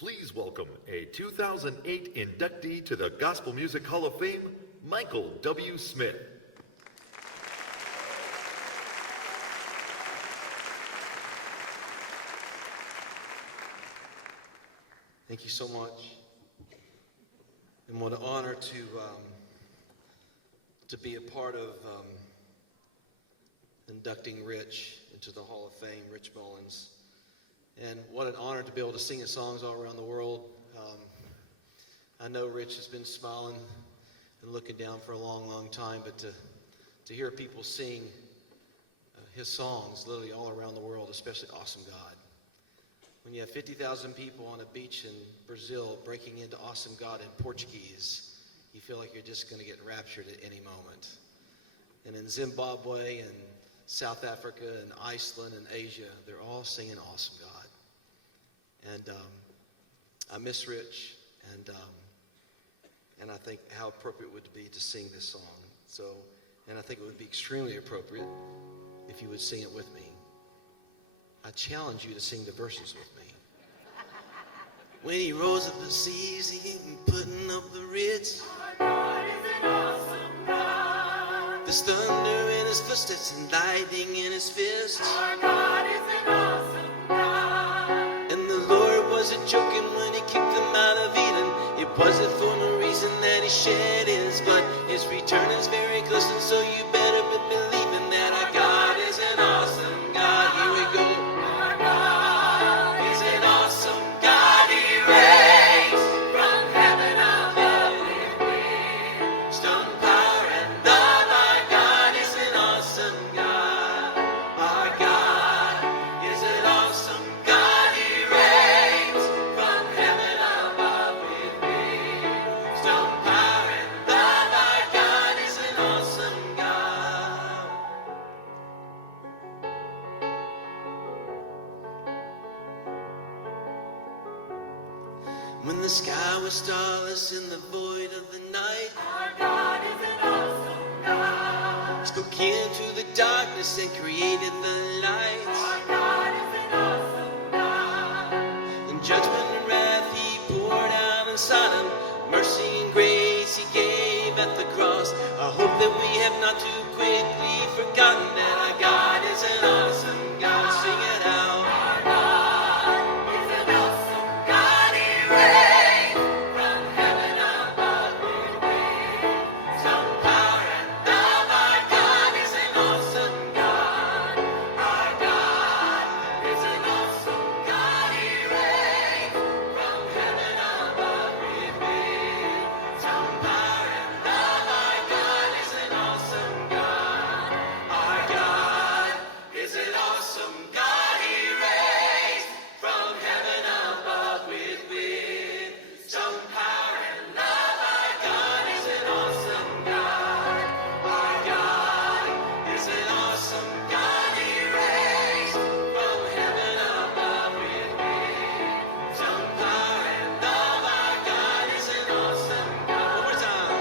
Please welcome a 2008 inductee to the Gospel Music Hall of Fame, Michael W. Smith. Thank you so much. And what an honor to be a part of inducting Rich into the Hall of Fame, Rich Mullins. And what an honor to be able to sing his songs all around the world. I know Rich has been smiling and looking down for a long, long time, but to hear people sing his songs literally all around the world, especially Awesome God. When you have 50,000 people on a beach in Brazil breaking into Awesome God in Portuguese, you feel like you're just going to get raptured at any moment. And in Zimbabwe and South Africa and Iceland and Asia, they're all singing Awesome God. And I miss Rich, and I think how appropriate it would be to sing this song. And I think it would be extremely appropriate if you would sing it with me. I challenge you to sing the verses with me. When he rose up the seas, he ain't putting up the ridge. Our God is an awesome God. There's thunder in his footsteps and lightning in his fist. Our God is an awesome God. And the Lord wasn't joking when he kicked them out of Eden. It wasn't for no reason that he shed his blood. His return is very close, and so you better be believing that our God is an awesome God. Here we go. Our God is an awesome God. He reigns from heaven above with wisdom, power, and love. Our God is an awesome God. Our God is an awesome God. He reigns from heaven above with wisdom, power, and love. Our God is an awesome God. When the sky was starless in the void of the night, Our God is an awesome God. spoke into the darkness and created the light. Our God is an awesome God. In judgment and wrath he poured out on Sodom. Mercy and grace he gave at the cross. I hope that we have not too quickly forgotten that our God is an awesome God. Sing it out. Our God is an awesome God. He reigns from heaven above with wisdom, power, and love. Our God is an awesome God. Our God is an awesome God. He reigns from heaven above with wisdom, power, and love. Our God is an awesome God. Our God is an awesome God. He reigns from heaven above with wisdom, power, and love. Our God is an awesome God. Our God is an awesome God. He reigns from heaven above with wisdom, power, and love. Our God is an awesome God. One more time.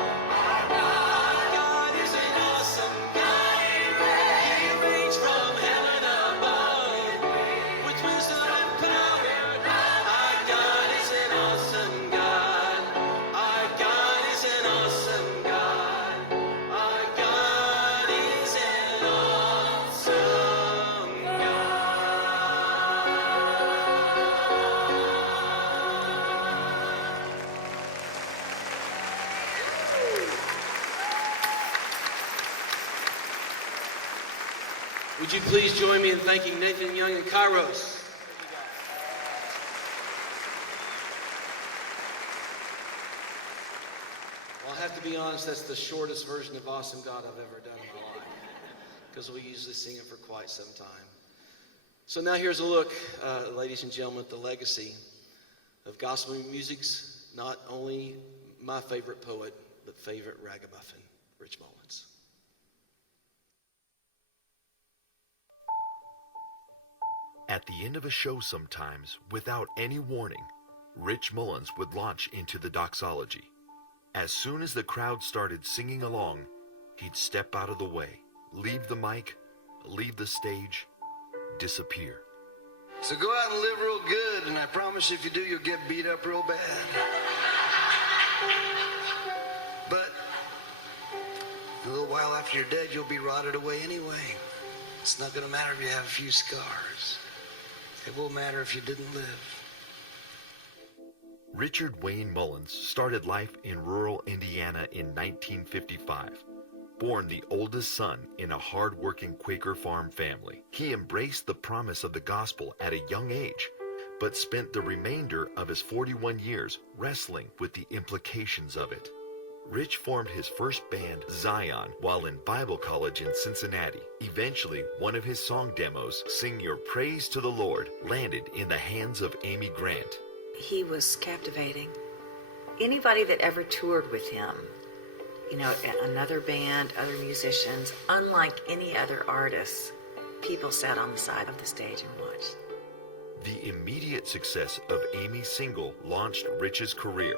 Our God is an awesome God. He reigns From heaven above with wisdom and power. Our God is an awesome God. Our God is an awesome God. Our God is an awesome God. Would you please join me in thanking Nathan Young and Kairos? Well, I have to be honest, that's the shortest version of Awesome God I've ever done in my life, because we usually sing it for quite some time. So now here's a look, ladies and gentlemen, at the legacy of gospel music's not only my favorite poet, but favorite ragamuffin, Rich Mullins. At the end of a show sometimes, without any warning, Rich Mullins would launch into the doxology. As soon as the crowd started singing along, he'd step out of the way, leave the mic, leave the stage, disappear. So go out and live real good, and I promise if you do, you'll get beat up real bad. But a little while after you're dead, you'll be rotted away anyway. It's not going to matter if you have a few scars. It won't matter if you didn't live. Richard Wayne Mullins started life in rural Indiana in 1955. Born the oldest son in a hard-working Quaker farm family, he embraced the promise of the gospel at a young age, but spent the remainder of his 41 years wrestling with the implications of it. Rich formed his first band, Zion, while in Bible college in Cincinnati. Eventually, one of his song demos, Sing Your Praise to the Lord, landed in the hands of Amy Grant. He was captivating. Anybody that ever toured with him, you know, another band, other musicians, unlike any other artists, people sat on the side of the stage and watched. The immediate success of Amy's single launched Rich's career,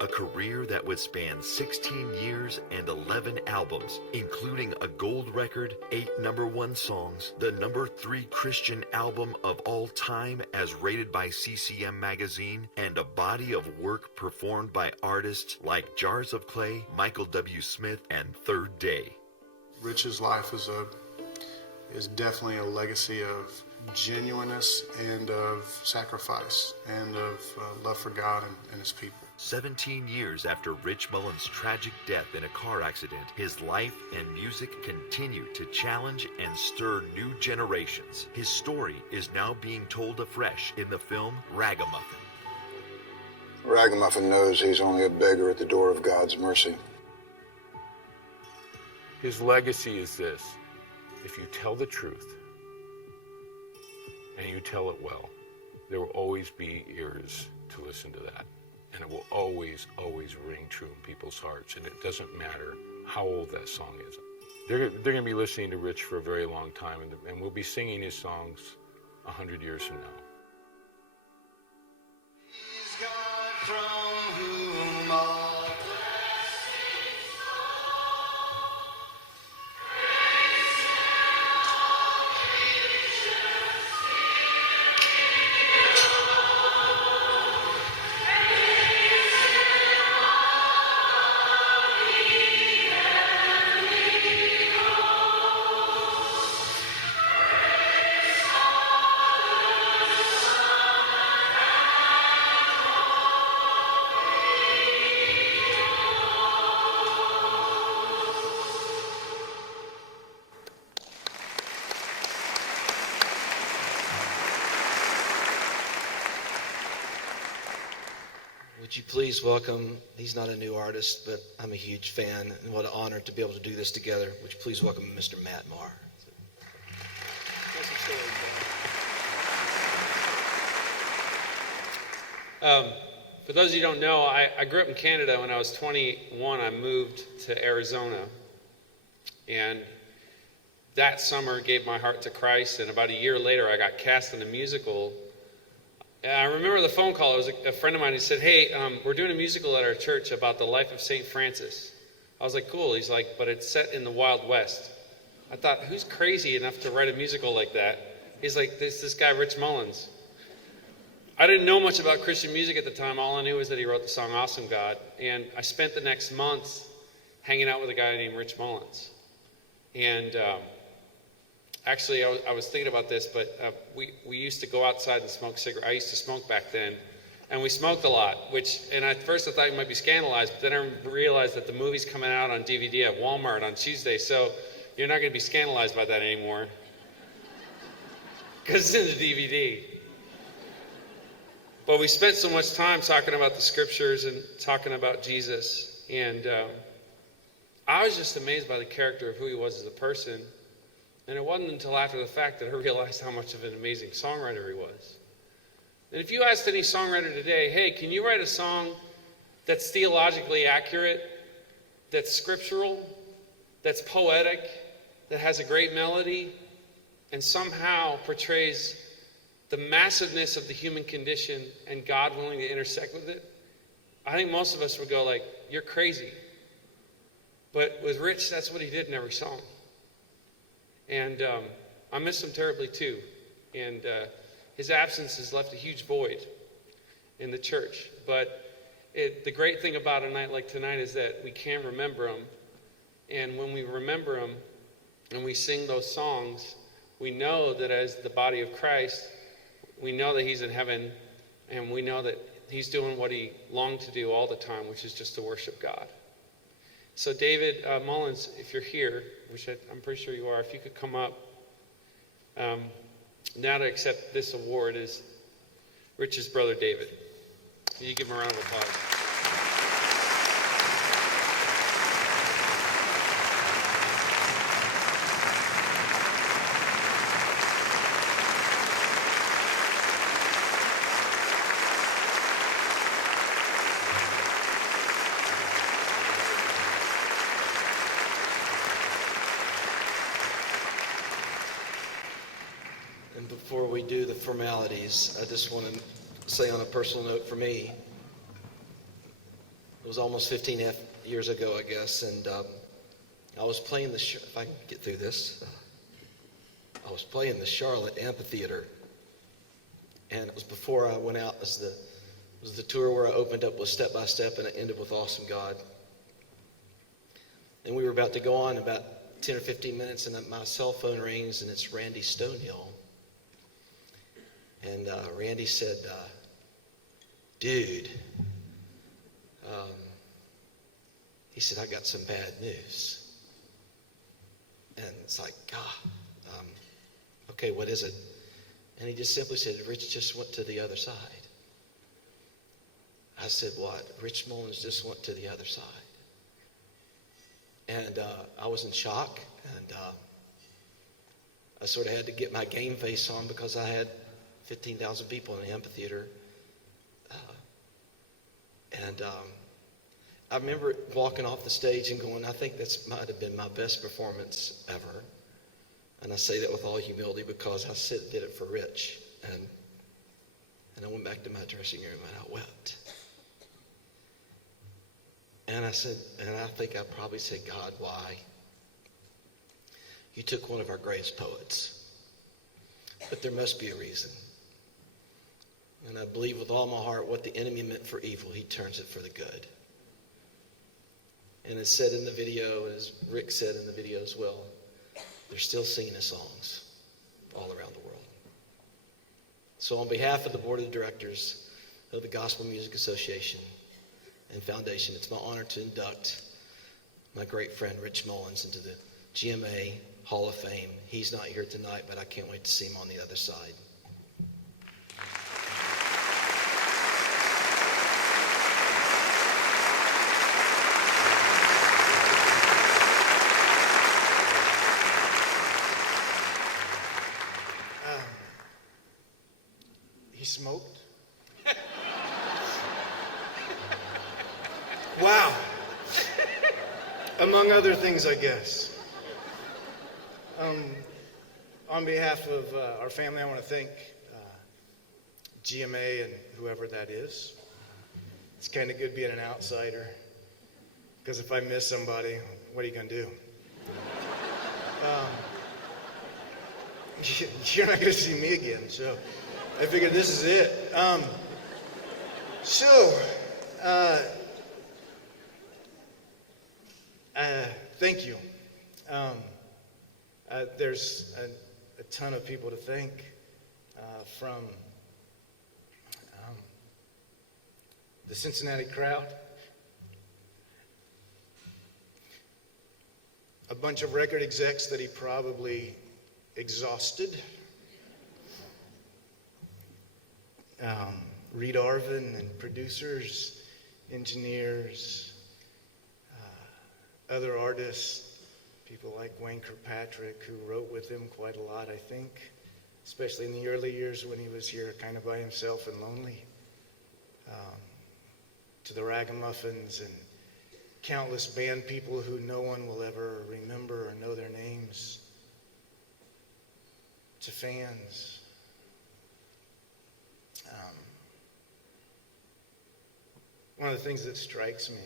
a career that would span 16 years and 11 albums, including a gold record, 8 #1 songs, the #3 Christian album of all time as rated by CCM magazine, and a body of work performed by artists like Jars of Clay, Michael W. Smith, and Third Day. Rich's life is definitely a legacy of genuineness and of sacrifice and of love for God and his people. 17 years after Rich Mullins' tragic death in a car accident, his life and music continue to challenge and stir new generations. His story is now being told afresh in the film Ragamuffin. Ragamuffin knows he's only a beggar at the door of God's mercy. His legacy is this: if you tell the truth and you tell it well, there will always be ears to listen to that. And it will always, always ring true in people's hearts. And it doesn't matter how old that song is. They're going to be listening to Rich for a very long time, and we'll be singing his songs 100 years from now. He's gone from whom all blessings flow. Praise Him, all creatures hear below. Praise Him, all ye heavenly hosts. Praise Father, Son, Would you please welcome, he's not a new artist, but I'm a huge fan, and what an honor to be able to do this together. Would you please welcome Mr. Matt Marr? For those of you who don't know, I grew up in Canada. When I was 21, I moved to Arizona. And that summer gave my heart to Christ, and about a year later, I got cast in a musical. And I remember the phone call. It was a friend of mine who said, hey, we're doing a musical at our church about the life of St. Francis. I was like, cool. He's like, but it's set in the Wild West. I thought, who's crazy enough to write a musical like that? He's like, this guy, Rich Mullins. I didn't know much about Christian music at the time. All I knew was that he wrote the song Awesome God. And I spent the next month hanging out with a guy named Rich Mullins. And actually, I was thinking about this, but we used to go outside and smoke cigarettes. I used to smoke back then. And we smoked a lot, and at first I thought you might be scandalized, but then I realized that the movie's coming out on DVD at Walmart on Tuesday, so you're not going to be scandalized by that anymore. Because it's in the DVD. But we spent so much time talking about the scriptures and talking about Jesus. And I was just amazed by the character of who he was as a person. And it wasn't until after the fact that I realized how much of an amazing songwriter he was. And if you asked any songwriter today, hey, can you write a song that's theologically accurate, that's scriptural, that's poetic, that has a great melody, and somehow portrays the massiveness of the human condition and God willing to intersect with it? I think most of us would go like, you're crazy. But with Rich, that's what he did in every song. And I miss him terribly too. And his absence has left a huge void in the church. But the great thing about a night like tonight is that we can remember him. And when we remember him and we sing those songs, we know that as the body of Christ, we know that he's in heaven, and we know that he's doing what he longed to do all the time, which is just to worship God. So David Mullins, if you're here, which I'm pretty sure you are, if you could come up. Now to accept this award is Rich's brother David. Can you give him a round of applause? And before we do the formalities, I just want to say on a personal note for me, it was almost 15 years ago, I guess, and I was playing if I can get through this, I was playing the Charlotte Amphitheater, and it was before I went out. It was the tour where I opened up with Step by Step and it ended with Awesome God. And we were about to go on about 10 or 15 minutes, and my cell phone rings, and it's Randy Stonehill. And Randy said, dude, he said, I got some bad news. And it's like, okay, what is it? And he just simply said, Rich just went to the other side. I said, what? Rich Mullins just went to the other side. And I was in shock, and I sort of had to get my game face on because I had 15,000 people in the amphitheater. I remember walking off the stage and going, I think that might have been my best performance ever. And I say that with all humility because I did it for Rich. And I went back to my dressing room and I wept. And I said, and I think I probably said, God, why? You took one of our greatest poets. But there must be a reason. And I believe with all my heart what the enemy meant for evil, he turns it for the good. And as said in the video, as Rick said in the video as well, they're still singing his songs all around the world. So on behalf of the board of directors of the Gospel Music Association and Foundation, it's my honor to induct my great friend Rich Mullins into the GMA Hall of Fame. He's not here tonight, but I can't wait to see him on the other side. He smoked? Wow. Among other things, I guess. On behalf of our family, I want to thank GMA and whoever that is. It's kind of good being an outsider, because if I miss somebody, what are you going to do? You're not going to see me again, so I figured this is it. Thank you. There's a ton of people to thank, from the Cincinnati crowd, a bunch of record execs that he probably exhausted, Reed Arvin and producers, engineers, other artists, people like Wayne Kirkpatrick, who wrote with him quite a lot, I think, especially in the early years when he was here kind of by himself and lonely, to the Ragamuffins and countless band people who no one will ever remember or know their names, to fans. One of the things that strikes me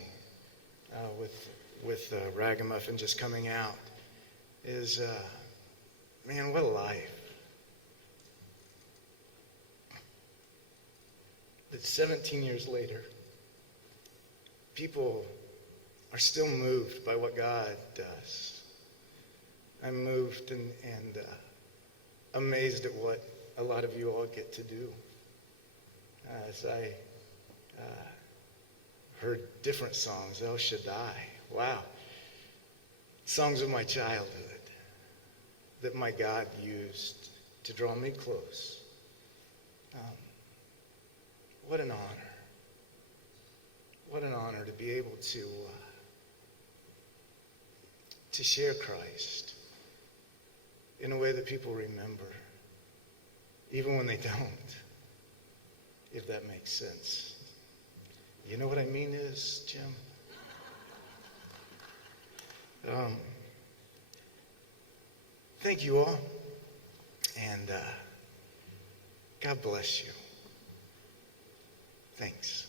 with Ragamuffin just coming out is, man, what a life. that 17 years later, people are still moved by what God does. I'm moved and amazed at what a lot of you all get to do. As I heard different songs, El Shaddai, wow. Songs of my childhood that my God used to draw me close. What an honor. What an honor to be able to share Christ in a way that people remember, even when they don't, if that makes sense. You know what I mean is, Jim? Thank you all, and God bless you. Thanks.